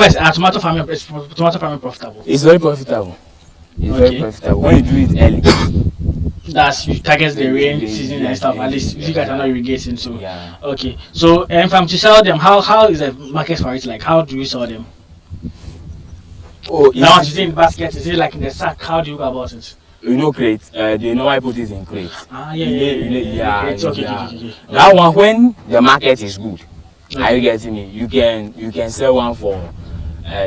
First, tomato farming profitable. It's very profitable. It's very profitable when you do it early. That's you target the rain season and stuff. At least you guys are not irrigating, so okay. So if I'm to sell them, how is the market for it like? How do you sell them? Oh, now is it in basket? Is it like in the sack? How do you go about it? You know crate. You know I put it in crate. Okay. That one when the market is good. Are you getting me? You can sell one for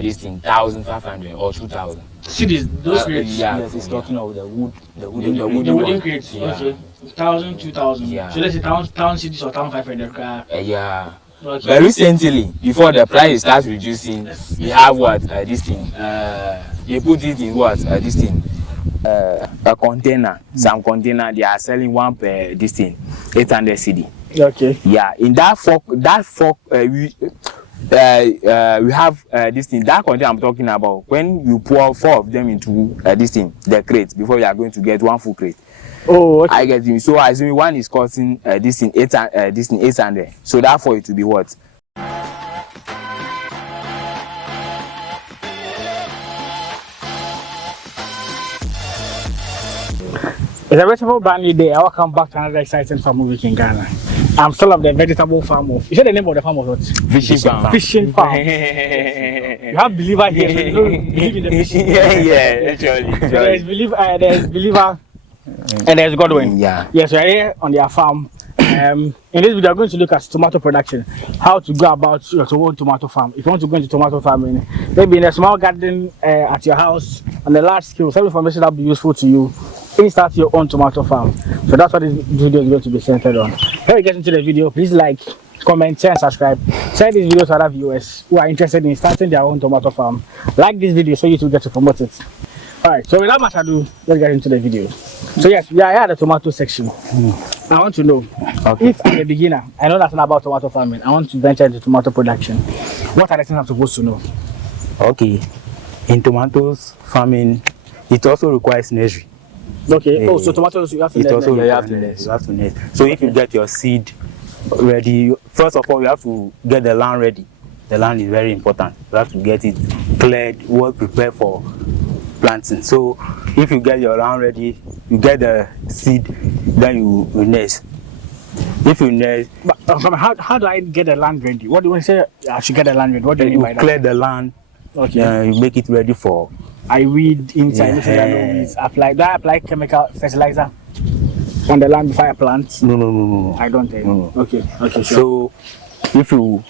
this thing 1,500 or 2,000. See those crates? Yes, it's talking about the wooden crates. Okay, 1,000, 2,000. So let's say 1,000 cities or 1,500. Yeah. Okay. But recently, before the price starts reducing, we have what this thing. They put it in what this thing. A container. Some container they are selling one per this thing 800 cedi. Okay. Yeah. In that fork we have this thing. That container I'm talking about. When you pour 4 of them into this thing, the crate, before you are going to get one full crate. Oh, okay. I get you. So assuming one is costing this thing 800. So therefore it will be what? It's a vegetable brand new day. Welcome back to another exciting farm week in Ghana. I'm still of the vegetable farm of. You said the name of the farm of what? Fishing farm. Fishing farm. You have Believer here, so you don't believe in the fishing. Actually. There's Believer and there's Godwin. Yes, we're here on their farm. In this video, we're going to look at tomato production, how to go about your own tomato farm. If you want to go into tomato farming, maybe in a small garden at your house, on a large scale, some information that will be useful to you. Please start your own tomato farm. So that's what this video is going to be centered on. Before we get into the video, please like, comment, share, and subscribe. Share this video to other viewers who are interested in starting their own tomato farm. Like this video so you will get to promote it. Alright, so without much ado, let's get into the video. So yes, we are here at the tomato section. I want to know, if I'm a beginner, I know nothing about tomato farming, I want to venture into tomato production. What are the things I'm supposed to know? Okay, in tomatoes farming, it also requires nursery. Okay, so tomatoes you have to nurse. So if you get your seed ready, first of all you have to get the land ready. The land is very important. You have to get it cleared, well prepared for planting. So if you get your land ready, you get the seed, then you nurse. If you nurse, but how do I get the land ready? What do you say? I should get the land ready. What do you mean by that? Clear the land. Okay. You make it ready for. I weed inside. Do I apply chemical fertilizer on the land before I plant? No. I don't. No. Okay. Sure. So if you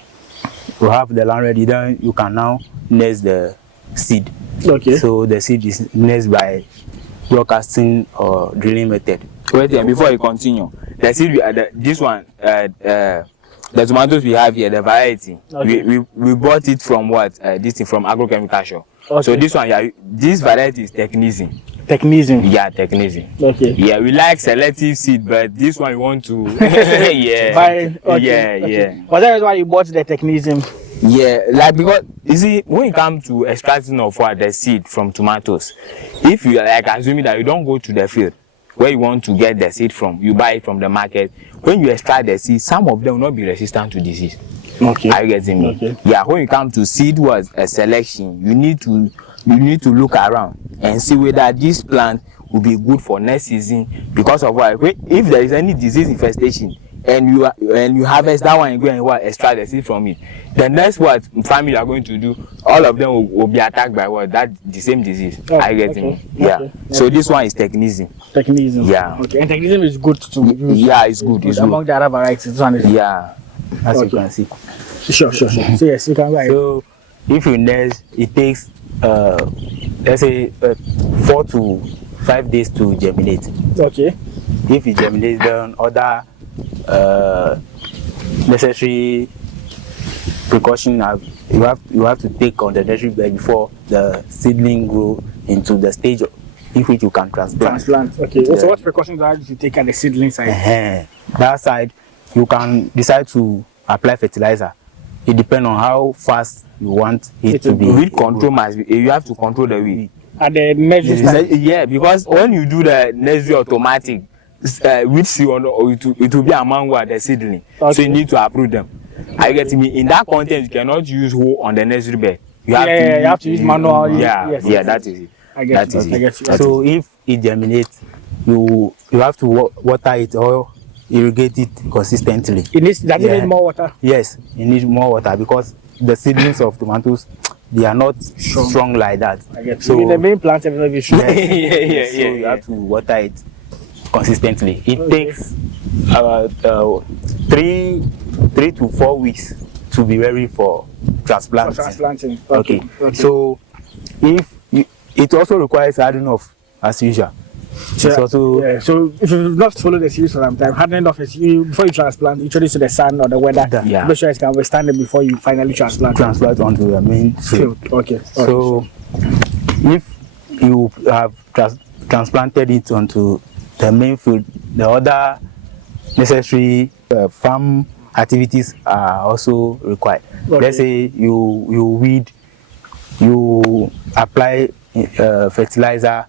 have the land ready, then you can now nurse the seed. Okay. So the seed is nursed by broadcasting or drilling method. Wait, before you continue, the seed this one, the tomatoes we have here, the variety, we bought it from what? This thing from agrochemical shop. Okay. So this one, this variety is technism. Technism. Yeah, technism. Okay. Yeah, we like selective seed, but this one we want to. Yeah. Was that why you bought the technism? Yeah, like because you see, when it comes to extracting of what the seed from tomatoes, if you like assuming that you don't go to the field where you want to get the seed from, you buy it from the market. When you extract the seed, some of them will not be resistant to disease. Okay. Are you getting me? Okay. Yeah, when you come to seed was a selection, you need to look around and see whether this plant will be good for next season. Because of what, if there is any disease infestation and you harvest that one and go and extract the seed from it, the next family you are going to do, all of them will be attacked by the same disease. Are you getting me? Yeah. Okay. So this one is technism. Technism. Yeah. Okay. And technism is good to use. Yeah, it's good. It's among the other varieties. This one is. Yeah. As you can see. Sure. So yes, you can go ahead. So if you nurse, it takes let's say 4 to 5 days to germinate. Okay. If it germinates, then other necessary precaution you have to take on the nursery bed before the seedling grow into the stage in which you can transplant. Okay. So what precautions are you to take at the seedling side? That side, you can decide to apply fertilizer. It depends on how fast you want it to be. Weed control you have to control the weed. At the nursery side? Yeah, because when you do the nursery automatic, weed seed it will be among the seedling. Okay. So you need to approve them. I get me. In that content, you cannot use hoe on the nursery bed. you have you have to use manual. Yeah, Yes, yeah, that is it. I get That is I it. get you. So if it germinates, you have to water it or irrigate it consistently. Does it need more water? Yes, you need more water because the seedlings of tomatoes, they are not strong like that. I get so you. The main plant every should. yes, so you have to water it consistently. It takes 3 to 4 weeks to be ready for transplanting. Okay. So if it also requires hardening off as usual. So, it's also so if you not follow the series for some time, hardening off is before you transplant, introduce to the sun or the weather. Yeah. Make sure it can withstand it before you finally transplant onto the main field. Okay. So if you have transplanted it onto the main field, the other necessary farm activities are also required. Let's say you weed, you apply fertilizer,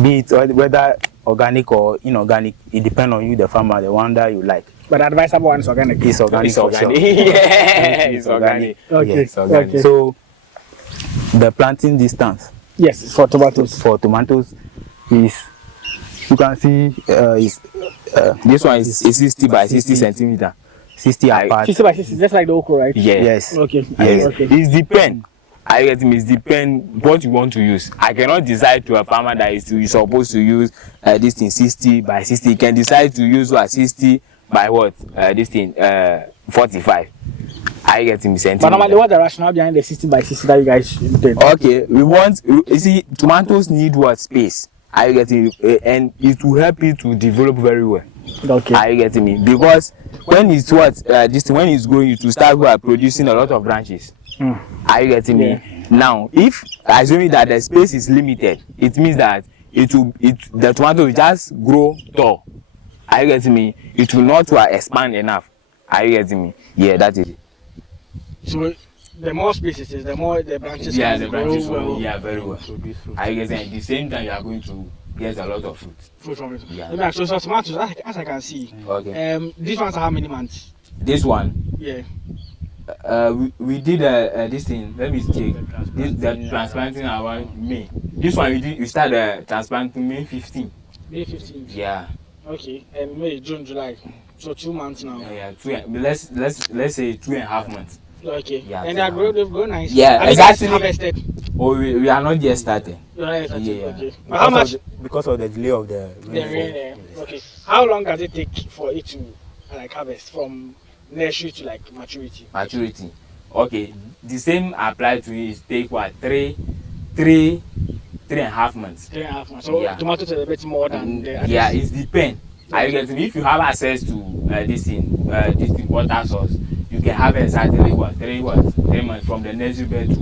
be it whether organic or inorganic. It depends on you, the farmer, the one that you like. But the advisable one is organic. It's organic. It's organic. Yeah, it's organic. Okay. Yes, organic. Okay. So the planting distance. Yes, for tomatoes. For tomatoes is, you can see this one is 60 by 60 centimeter. 60 apart. 60 by 60, just like the okra, right? Yes. Okay. Yes. Okay. It depends. I get it. It depends what you want to use. I cannot decide to a farmer that is supposed to use this thing 60 by 60. You can decide to use what 60 by what this thing 45. I get him centimeter. But normally, what's the rationale behind the 60 by 60 that you guys did? Okay, you see, tomatoes need what space. I get it, and it will help you to develop very well. Okay. I get me because when it's when it's growing, to start producing a lot of branches. Are you getting me? Now, if assuming that the space is limited, it means that the tomato will just grow tall. Are you getting me? It will not expand enough. Are you getting me? Yeah, that is it. So the more space it is, the more the branches. Yeah, the branches will very well. Are you getting? At the same time, you are going to get a lot of fruit. Fruit from it. Yeah. So tomatoes, as I can see. Okay. These ones are how many months? This one. Yeah. We did this thing. Let me check. The transplanting around May. This one we started transplanting May 15. May 15. Yeah. Okay. And May, June, July. So 2 months now. Yeah, let's say 2.5 months. Okay. Yeah, and they've grown nice. Yeah, exactly. Harvested. Oh, we are not yet starting. Yeah. Okay. But How much? Because of the delay of the rain. Okay. How long does it take for it to harvest from nursery to maturity? Maturity. Okay. The same apply to it. Take what 3.5 months. 3.5 months. So tomatoes are a bit more than the others. Yeah, it depends. Are you getting? If you have access to this thing water source, you can have exactly 3 months from the nursery bed to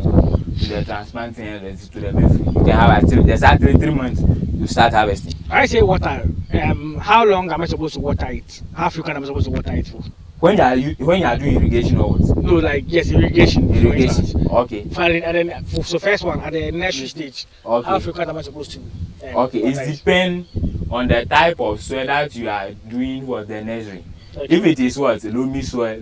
the transplanting and to the main field. You can have exactly 3 months to start harvesting. I say water. How long am I supposed to water it? How frequent am I supposed to water it for? When you are doing irrigation or what? No, irrigation. Irrigation. Okay. So first one at the nursery stage. Okay. How frequent am I supposed to? Okay, it depends on the type of soil that you are doing the nursery. Okay. If it is loamy soil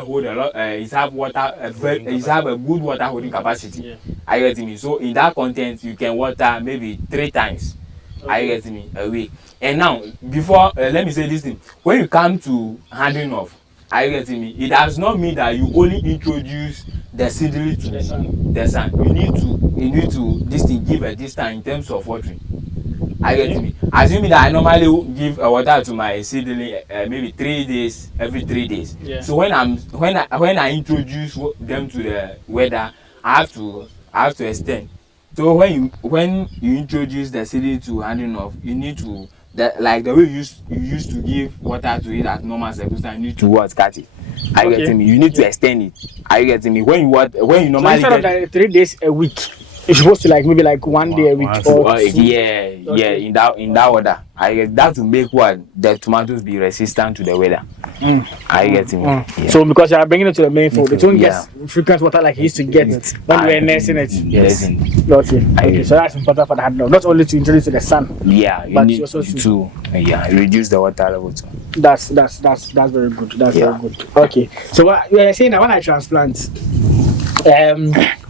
hold a lot. It have water. It have a good water holding capacity. Yeah. Are you getting me? So in that content, you can water maybe 3 times. Okay. Are you getting me? A week. And now, before let me say this thing. When you come to handling off, are you getting me? It does not mean that you only introduce the seedling to the sun. You need to this thing give a distance in terms of watering. Are you getting me? Assuming that I normally give water to my seedling maybe 3 days, every 3 days. Yeah. So when I introduce them to the weather, I have to extend. So when you introduce the seedling to handling off, you need to like the way you used to give water to it at normal circumstances, you need to catch it. Are you getting me? You need to extend it. Are you getting me? When you normally so instead of 3 days a week, you're supposed to maybe 1 day a week or yeah, in that order. I get that to make the tomatoes be resistant to the weather. Are you getting me? Yeah. So because you are bringing it to the main field, it won't get frequent water like you used to get when we were nursing it. Yes. Okay. So that's important for the handle, not only to introduce to the sun. Yeah, you but need also to reduce the water level too. That's very good. That's very good. Okay. So what you are saying that when I transplant,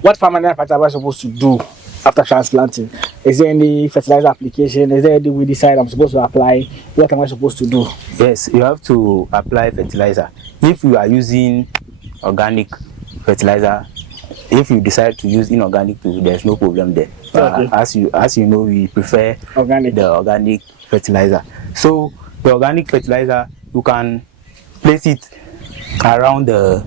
what farmer am I supposed to do after transplanting? Is there any fertilizer application? Is there any weedicide I'm supposed to apply? What am I supposed to do? Yes, you have to apply fertilizer. If you are using organic fertilizer, if you decide to use inorganic too, there's no problem there. Okay. As you know, we prefer the organic fertilizer. So the organic fertilizer, you can place it around the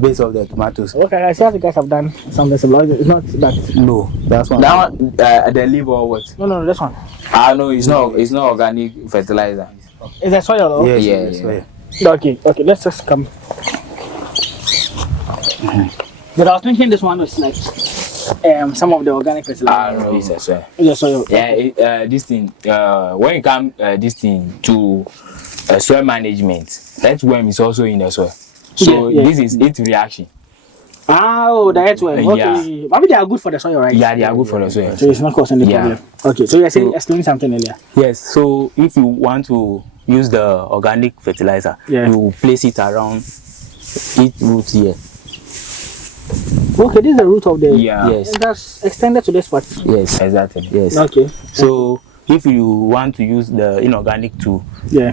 base of the tomatoes. Okay, I see how you guys have done something similar. It's not that. No, that's one. That one, the leaf or what? No, this one. No, it's not organic fertilizer. Is that soil though? Yes, Yeah. Okay, let's just come. But I was thinking this one was like some of the organic fertilizer. No, it's a soil. It's a soil. Yeah, this thing, when it comes this thing to soil management, earthworm is also in the soil. So this is its reaction. Oh, the earthworm. Okay. Yeah. Maybe they are good for the soil, right? Yeah, they are good for the soil. So it's not causing any problem. Okay, so you're saying explain something earlier. Yes, so if you want to use the organic fertilizer, you place it around its roots here. Okay, this is the root of the. Yes. And that's extended to this part. Yes, exactly. Yes. Okay. So if you want to use the inorganic too, you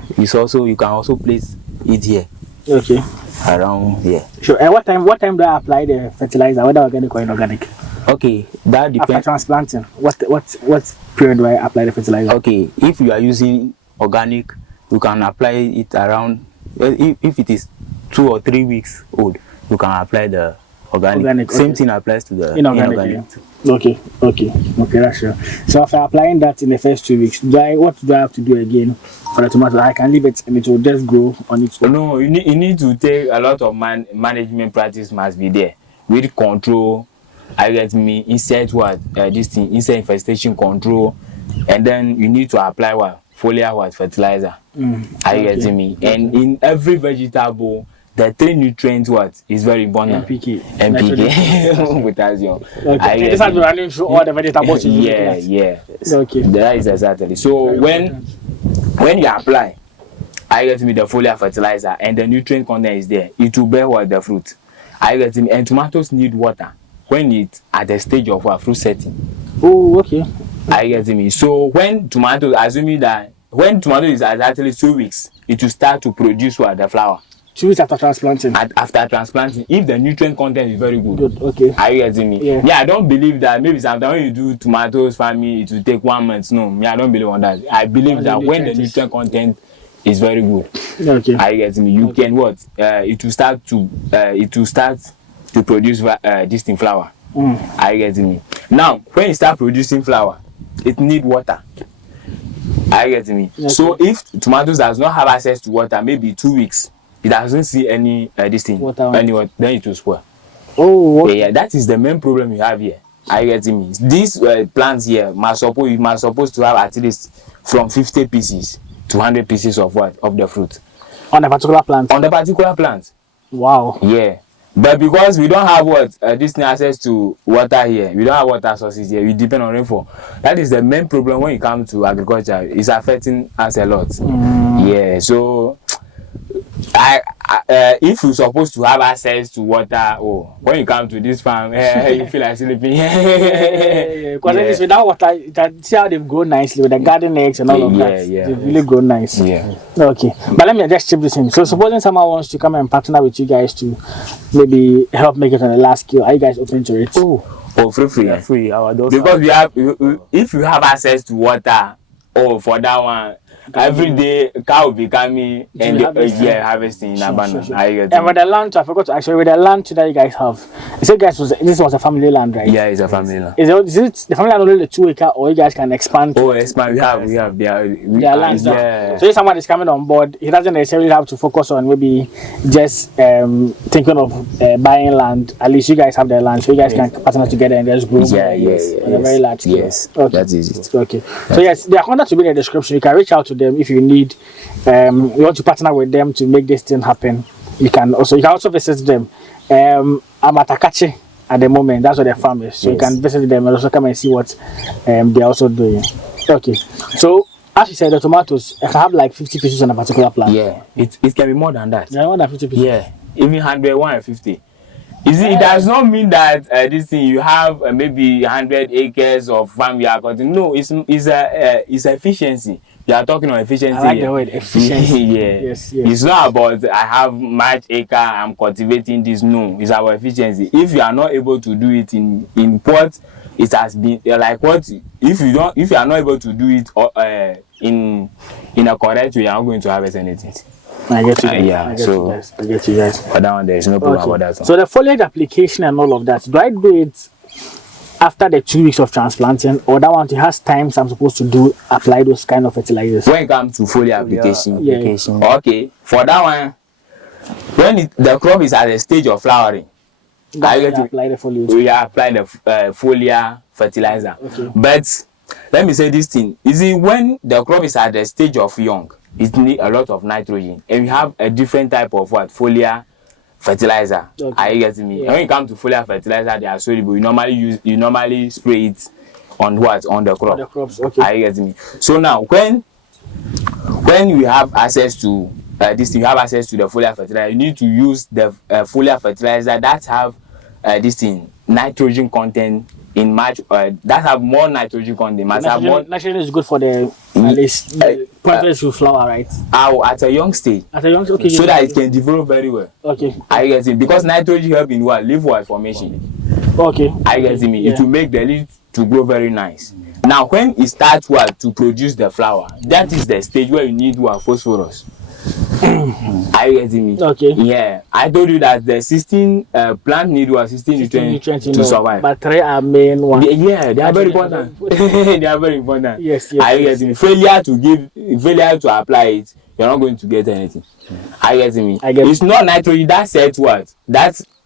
can also place it here. Okay. Around here. Sure. And what time do I apply the fertilizer, whether organic or inorganic? Okay, that depends. After transplanting, what period do I apply the fertilizer? Okay, if you are using organic, you can apply it around. If it is 2 or 3 weeks old, you can apply the organic. Same thing applies to the inorganic. Okay, that's sure. So after applying that in the first 2 weeks, what do I have to do again for the tomato? I can leave it and it will just grow on its own. No, you need to take a lot of management practice must be there with control. I get me insect insect infestation control, and then you need to apply foliar fertilizer. I get me, and in every vegetable. The 3 nutrients is very important. NPK, potassium. Okay. This has been running through all the vegetables. Yeah. Okay. That is exactly. So when you apply, I get me the foliar fertilizer and the nutrient content is there. It will bear the fruit. I get me, and tomatoes need water when it's at the stage of fruit setting. Oh, okay. I get me. So when tomatoes, assuming that when tomato is actually 2 weeks, it will start to produce the flower. 2 weeks after transplanting. After transplanting, if the nutrient content is very good. Okay. Are you getting me? Yeah, I don't believe that maybe sometimes when you do tomatoes farming, it will take 1 month. No, I don't believe on that. I believe that when the nutrient content is very good. Okay. Are you getting me? You can it will start to produce this thing flower. Are you getting me? Now, when you start producing flower, it need water. Are you getting me? Okay. So if tomatoes does not have access to water, maybe 2 weeks. It doesn't see any this thing anyway, then it will spoil. Oh, okay. Yeah, that is the main problem you have here. Are you getting me? These plants here supposed to have at least from 50 pieces to 100 pieces of the fruit. On a particular plant. On the particular plant. Wow. Yeah, but because we don't have this access to water here, we don't have water sources here. We depend on rainfall. That is the main problem when it comes to agriculture. It's affecting us a lot. Yeah, so. If you're supposed to have access to water, when you come to this farm, you feel like sleeping. Because without water, you can see how they've grown nicely with the garden eggs and all of that. They've really grown nice. Yeah. Okay, but let me just chip this in. So, supposing someone wants to come and partner with you guys to maybe help make it on a large scale, are you guys open to it? Free. Yeah, free. Because we have, if you have access to water, for that one. Every day, cow will be coming and harvesting in Abandon. Sure. And with the land, I forgot to actually, with the land that you guys have, you said guys this was a family land, right? Yeah, it's a family land. Is it the family land only the 2 acre, or you guys can expand? Expand. We have their land. So if someone is coming on board, he doesn't necessarily have to focus on maybe just thinking of buying land. At least you guys have the land, so you guys can partner together and just grow. On a very large scale. Yes, okay. That's easy. Okay. So yes, the contact will be in the description. You can reach out to them if you need you want to partner with them to make this thing happen. You can also visit them. I'm at Akachi at the moment. That's where their farm is. So you can visit them and also come and see what they're also doing. Okay. So as you said, the tomatoes I can have like 50 pieces on a particular plant. Yeah, it can be more than that. Yeah, more than 50 pieces. Yeah, even 100, 150. You see, it does not mean that this thing you have maybe 100 acres of farm you are cutting. No, it's efficiency. You are talking on efficiency. I like the word efficiency. Yeah. Yes. It's not about I have much acre, I'm cultivating this. No, it's about efficiency. If you are not able to do it in what it has been like, what if you are not able to do it in a correct way, you are not going to harvest anything. I get you guys. I get you guys. For that one, there is no problem about that one. So the foliage application and all of that, do I do it after the 2 weeks of transplanting, or that one it has times I'm supposed to apply those kind of fertilizers? When it comes to foliar application, okay, for that one, when the crop is at the stage of flowering, apply the foliage. We apply the foliar fertilizer. Okay. But let me say this thing: you see, when the crop is at the stage of young, it needs a lot of nitrogen, and we have a different type of foliar fertilizer. Okay. Are you getting me? Yeah. When it comes to foliar fertilizer, they are soluble. You normally spray it on the crop. On the crops. Okay. Are you getting me? So now when we have access to this thing, you have access to the foliar fertilizer, you need to use the foliar fertilizer that have this thing nitrogen content in much that have more nitrogen content. Nitrogen is good for the plants to flower, right? At a young stage. Okay. So that it can develop very well. Okay. Are you getting? Because nitrogen help in leaf wall formation. Okay. Are you getting me? Yeah. It will make the leaf to grow very nice. Now when it starts to produce the flower, that is the stage where you need phosphorus. Are you getting me? Okay. Yeah, I told you that the 16 plant need 16 nutrients to survive. But 3 are main ones. They are very important. They are very important. Yes. Are you getting me? Failure to apply it, you're not going to get anything. Are you getting me? It's not nitrogen that sets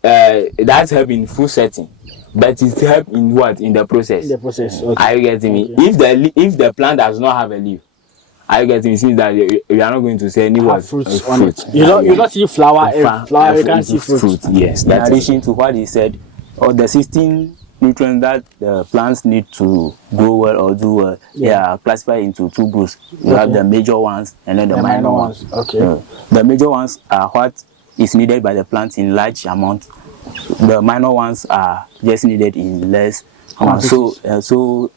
that's help in fruit setting, but it's help in in the process. In the process. Okay. Are you getting me? If the plant does not have a leaf, are you getting me? It means that you are not going to see any fruits on it. You don't see flower. You can't see fruit. Yes. In addition to what he said, or the 16 nutrients that the plants need to grow well or do well, they are classified into 2 groups. You have the major ones and then the minor ones. Okay. The major ones are what is needed by the plant in large amount. The minor ones are just needed in less amount. So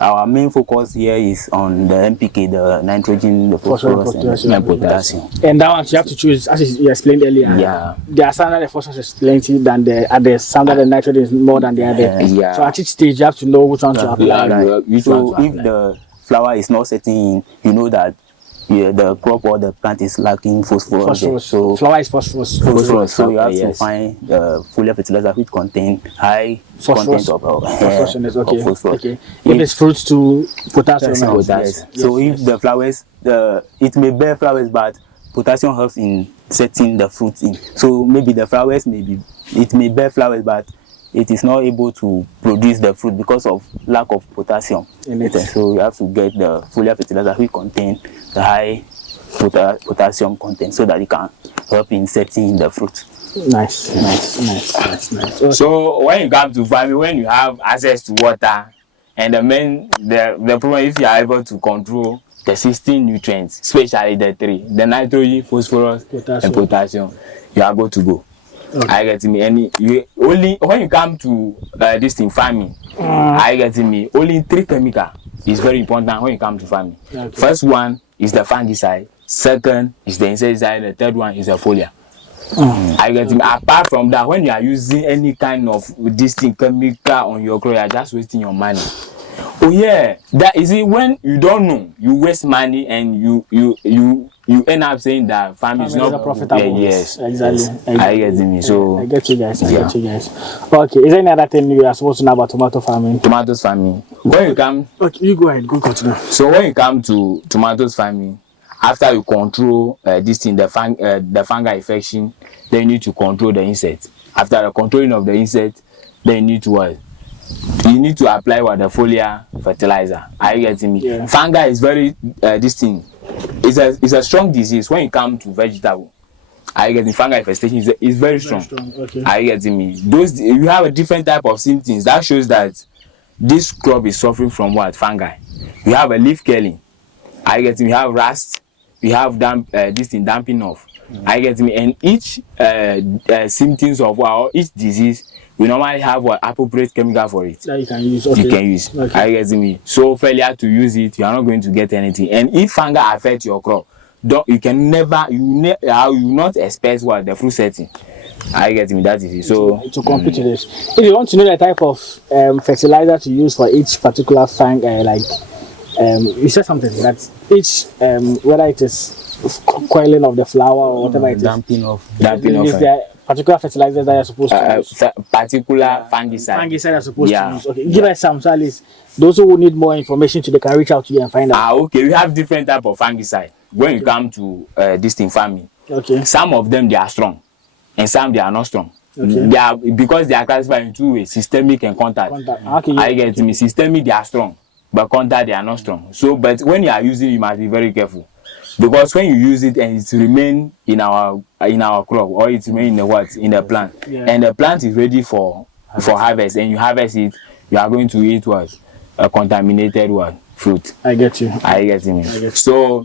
our main focus here is on the NPK, the nitrogen, the phosphorus, and potassium. And that one you have to choose, as you explained earlier. Yeah. There are some that the phosphorus is plenty than some that the nitrogen is more than the other. Yeah. So at each stage you have to know which one to apply. So if the flower is not setting in, you know that the crop or the plant is lacking phosphorus. So flower is phosphorus. So you have to find the foliar fertilizer which contain high content of phosphorus. Okay. If it's fruits to potassium. Yes. So if the flowers, it may bear flowers, but potassium helps in setting the fruit in. So maybe the flowers it may bear flowers, but it is not able to produce the fruit because of lack of potassium in it. So you have to get the foliar fertilizer which contain the high potassium content so that it can help in setting the fruit. Nice. Okay. So when you come to farming, when you have access to water, and the problem, if you are able to control the 16 nutrients, especially the 3, the nitrogen, phosphorus, and potassium, you are good to go. Okay. Are you getting me? And only when you come to this thing farming, are you getting me? Only 3 chemicals is very important when you come to farming. Okay. First one is the fungicide, second is the insecticide, the third one is the foliar. Are you getting me? Apart from that, when you are using any kind of this thing chemical on your crop, you are just wasting your money. Oh yeah, that is it. When you don't know, you waste money and you end up saying that farming is not profitable. Yes, exactly. I get me. So I get you guys. Okay, is there any other thing you are supposed to know about tomato farming? Tomatoes farming. When you come, okay, you go ahead. Go continue. So when you come to tomatoes farming, after you control this thing, the fungal infection, then you need to control the insect. After the controlling of the insect, then you need to what? You need to apply the foliar fertilizer. Are you getting me? Yeah. Fungi is very this thing. It's a strong disease when you come to vegetable. Are you getting fungal infestation? Is very strong. Okay. Are you getting me? You have a different type of symptoms that shows that this crop is suffering from what? Fungi. You have a leaf curling. Are you getting me? You have rust. You have this thing damping off. I get me, and each symptoms of each disease, we normally have what appropriate chemical for it. That you can use. Okay. You can use. Okay. I get me. So failure to use it, you are not going to get anything. And if fungi affect your crop, you not expect what the fruit setting. I get me. That is it. So to compete with this, if you want to know the type of fertilizer to use for each particular fungi, you said something that each whether it is coiling of the flower or whatever it is, damping off. Is there particular fertilizers that you're supposed to use? Particular fungicide. Fungicide are supposed to use. Okay, give us some. So at least those who need more information, they can reach out to you and find out. Okay. We have different type of fungicide when you come to this thing farming. Okay. Some of them they are strong, and some they are not strong. Okay. They are because they are classified in two ways: systemic and contact. Okay. I get me. Systemic they are strong, but contact they are not strong. So, but when you are using, you must be very careful. Because when you use it and it remain in our crop or it remain in the plant, and the plant is ready for harvest, and you harvest it, you are going to eat a contaminated fruit. I get you. I get me. So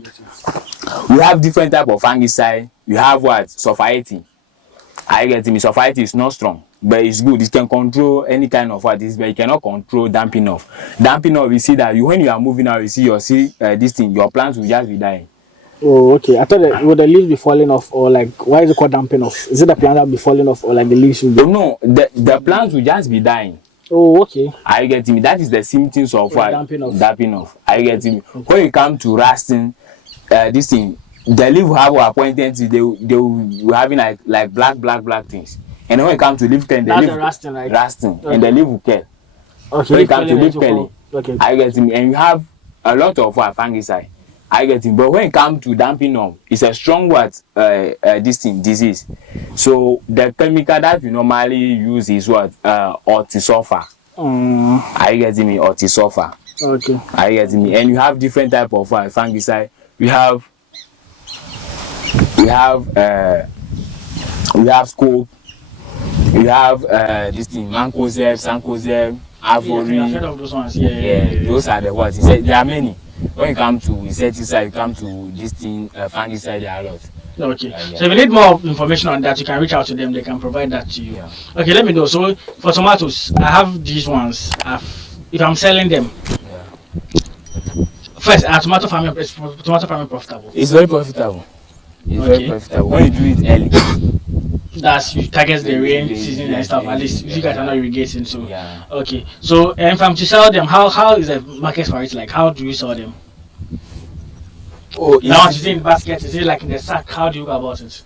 we have different type of fungicide. You have sulfite. I get me. Sulfite is not strong, but it's good. It can control any kind of this, but you cannot control damping off. Damping off, you see that when you are moving out, you see this thing, your plants will just be dying. Oh, okay. I thought would the leaves be falling off, or why is it called damping off? Is it the plant that will be falling off, or the leaves will be? No, the plants will just be dying. Oh, okay. I get me. That is the symptoms of damping off. I get me. When you come to rusting, this thing, the leaf will have appointments. They will having like black things. And when it comes to leaf curling, the leaf rusting, right? Rusting, and the leaf will curl. Okay. When it comes to leaf curling, okay. I get me. And you have a lot of fungicide. I get it. But when it comes to damping off, it's a strong disease. So the chemical that we normally use is ortisulfur. I get me, ortisulfur. Okay. I get me. And you have different type of fungicide. We have scope. We have this thing, mancozeb, sancozeb, avori. I've heard of those ones. Yeah. Those are the ones. There are many. When you come to insecticide, you come to this thing, fungicide, there are a lot. Okay. So if you need more information on that, you can reach out to them. They can provide that to you. Okay, let me know. So for tomatoes, I have these ones. If I'm selling them, first, tomato farming profitable? It's very profitable. Very profitable. When you do it early. That's you target the rain season and stuff. At least you guys are not irrigating. So okay. So if I'm to sell them, how is the market for it like? How do you sell them? Oh, now is it in basket? Is it like in the sack? How do you go about it?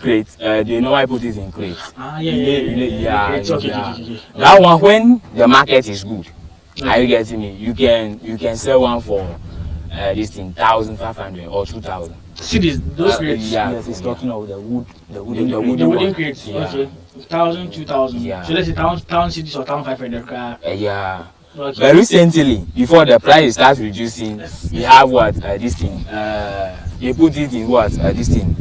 Crate. They normally put it in crate. Yeah. Okay. That one when the market is good, are you getting me? You can sell one for this thing 1,500 or 2,000. See those crates? Yes, it's talking about the wooden crates. Okay. 1,000, 2,000. Yeah. So let's say 1,000 cities or 1,500. Yeah. Okay. But recently, before the price starts reducing, we have this thing. They put it in this thing.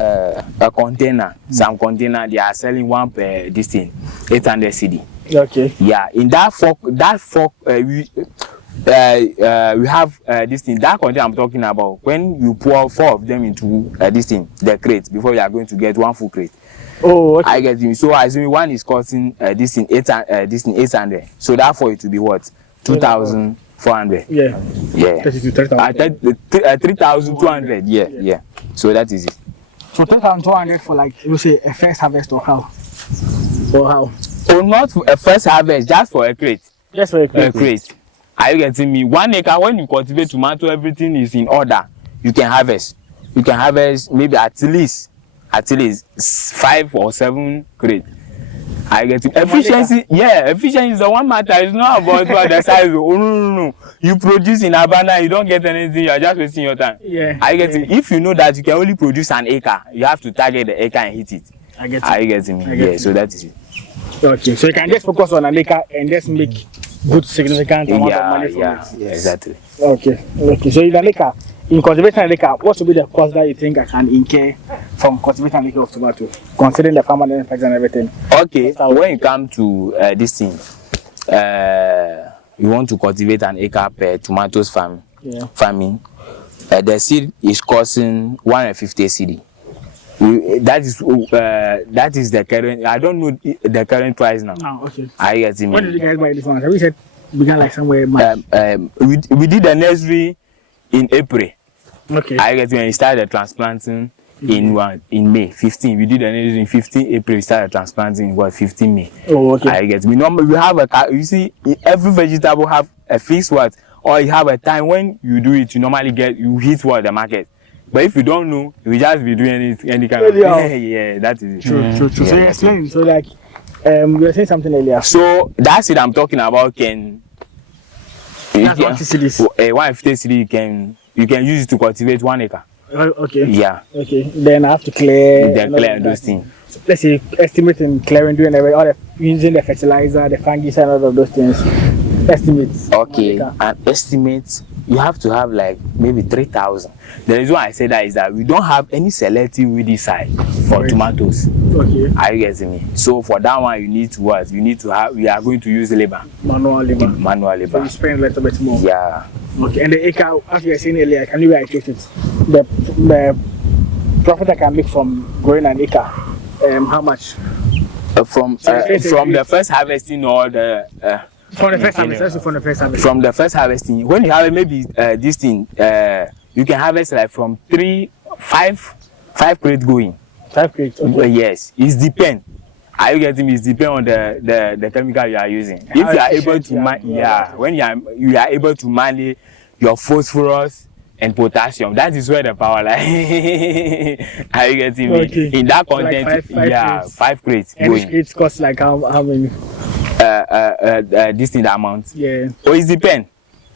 A container. Some container they are selling one per this thing, 800 cedi. Okay. Yeah. In that fork, we have this thing. That container I'm talking about. When you pour 4 of them into this thing, the crate, before you are going to get one full crate. Oh, okay. I get you. So assuming one is costing this thing 800. So therefore it will be what 2,400. Yeah. 3,200. Yeah. So that is it. So 3,200 for you say a first harvest or how? Oh, not a first harvest, just for a crate. Just for a crate. Are you getting me? 1 acre, when you cultivate tomato, everything is in order. You can harvest. Maybe at least 5 or 7 crates. I get it. Efficiency, efficiency is the one matter. It's not about what the size. Oh no. You produce in abundance, you don't get anything. You are just wasting your time. Yeah. I get it. If you know that you can only produce an acre, you have to target the acre and hit it. I get it. I get it. So that is it. Okay. So you can just focus on an acre and just make good significant amount of money from it. Yeah, exactly. Okay. So in an acre, in cultivating an acre, what will be the cost that you think I can incur from cultivating an acre of tomato, considering the farmer and everything? Okay. When you come to this thing, you want to cultivate an acre per tomatoes farming. The seed is costing 150 cedi. That is the current. I don't know the current price now. Oh, okay. I get me. When did you guys buy this one? Have you said began like somewhere in March? We did the nursery in April. Okay. I get when we started transplanting in May 15. We did the nursery in 15 April. We started transplanting in 15 May. Oh, okay. I get. We have you see every vegetable have a fixed what, or you have a time when you do it. You normally hit the market. But if you don't know, you just be doing any kind of yeah, that is it. True. Yeah, So you're explaining. So like, you were saying something earlier. So that's it I'm talking about. That's 150 cities. 150 cedi you can use it to cultivate 1 acre. Okay. Yeah. Okay. Then I have to clear. Then clear those things. So let's say estimating clearing, doing all the using the fertilizer, the fungicide, and all of those things. Estimates. Okay. An estimate, you have to have like maybe 3,000. The reason why I say that is that we don't have any selective weedicide for tomatoes. Okay. Are you getting me? So for that one, you need to what? You need to have. We are going to use labor. Manual labor. Manual labor. So you spend a little bit more. Yeah. Okay. And the acre, as you were saying earlier, can you reiterate it? The profit I can make from growing an acre, how much? From the first harvesting or the. From the first harvest. From the first harvest. From the first harvesting, when you have maybe this thing, you can harvest like from 5 crates going. 5 crates. Okay. Yes, it depends. Are you getting me? It depends on the chemical you are using. If you are able to when you are able to manage your phosphorus and potassium, that is where the power lies. Are you getting me? Okay. In that content, like 5 crates. And each crate costs like how many? This thing the amount. Yeah. Oh, it depends.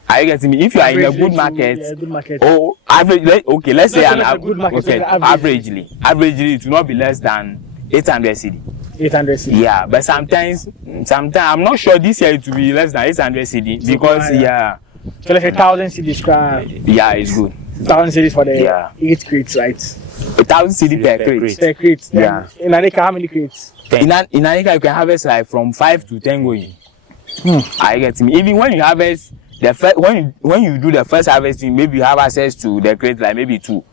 Are you getting me? If you are in a good market, good market. oh, average. Let's say good market. Okay, averagely, it will not be less than 800 cedi. 800 cedi. Yeah, but sometimes I'm not sure this year it will be less than 800 cedi because So let's say 1,000 cedis. Yeah, it's good. 1,000 cedis for the 8 crates, right? 1,000 cedi per crate. Per crate. Yeah. In an acre, how many crates? In an acre, you can harvest like from 5 to 10 going. Are you getting me? Even when you harvest when you do the first harvesting, maybe you have access to the crate like maybe 2.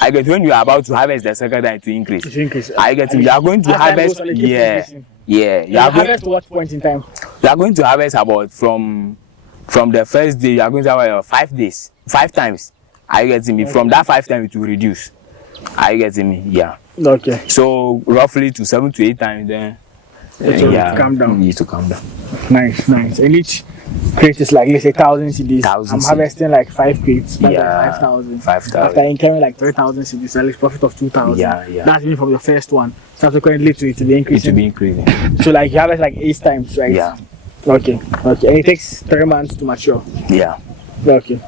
I get when you are about to harvest the second time to increase. I get you are going to harvest. You are harvest to what point in time? You are going to harvest about from the first day. You are going to harvest 5 days, 5 times. Are you getting me? From that 5 times it will reduce. Are you getting me? Yeah. Okay. So roughly to 7 to 8 times then. Calm down. You need to calm down. Nice. And each crate is like, let's say 1,000 cedis. I'm harvesting like 5 crates, like 5,000. 5,000. After incurring like 3,000 cedis, at least profit of 2,000. Yeah. That's even from the first one. Subsequently to it to be increasing. It will be increasing. So like you harvest like 8 times, right? Yeah. Okay. And it takes 3 months to mature. Yeah. Okay.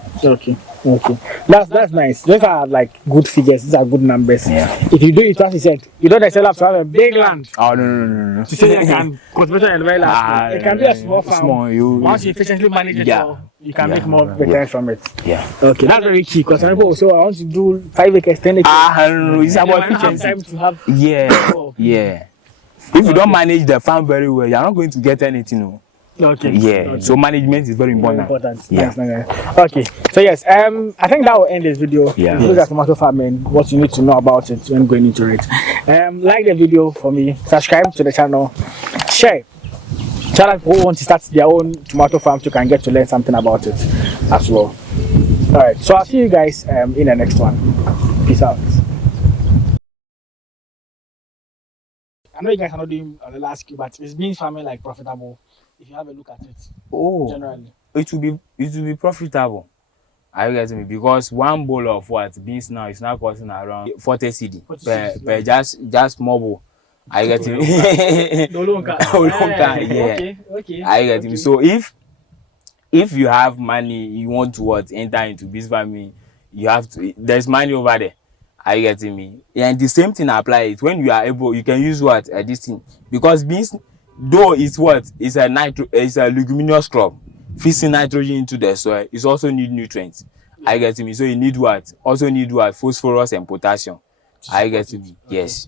That's nice. Those are like good figures. These are good numbers. Yeah. If you do it, as you said, you don't necessarily have to have a big land. Oh no. To say I can cultivate and very large. It can be a small farm. Once you efficiently manage it, you can make more returns from it. Yeah. Okay, that's very key because some people also want to do 5 acres, 10 acres. It's about efficiency. Time to have. Yeah. If you don't manage the farm very well, you're not going to get anything. No. Okay. Yeah. So management is very important. Yeah. Nice. Okay. So yes, I think that will end this video. Yeah. Look at tomato farming, what you need to know about it when going into it. Like the video for me, subscribe to the channel, share. Tell us who want to start their own tomato farm so can get to learn something about it as well. Alright, so I'll see you guys in the next one. Peace out. I know you guys are not doing the last Q, but is beans farming like profitable? If you have a look at it, generally, it will be profitable. Are you getting me? Because one bowl of beans now is now costing around 40 cedi per just small bowl. Are you getting me? Okay. Are you getting me? So if you have money, you want to enter into beans farming, you have to. There's money over there. Are you getting me? And the same thing applies when you are able. You can use this thing because beans. Though it's a leguminous crop, fixing nitrogen into the soil, it also need nutrients. Are you getting me? So you need phosphorus and potassium. Are you getting me? Yes.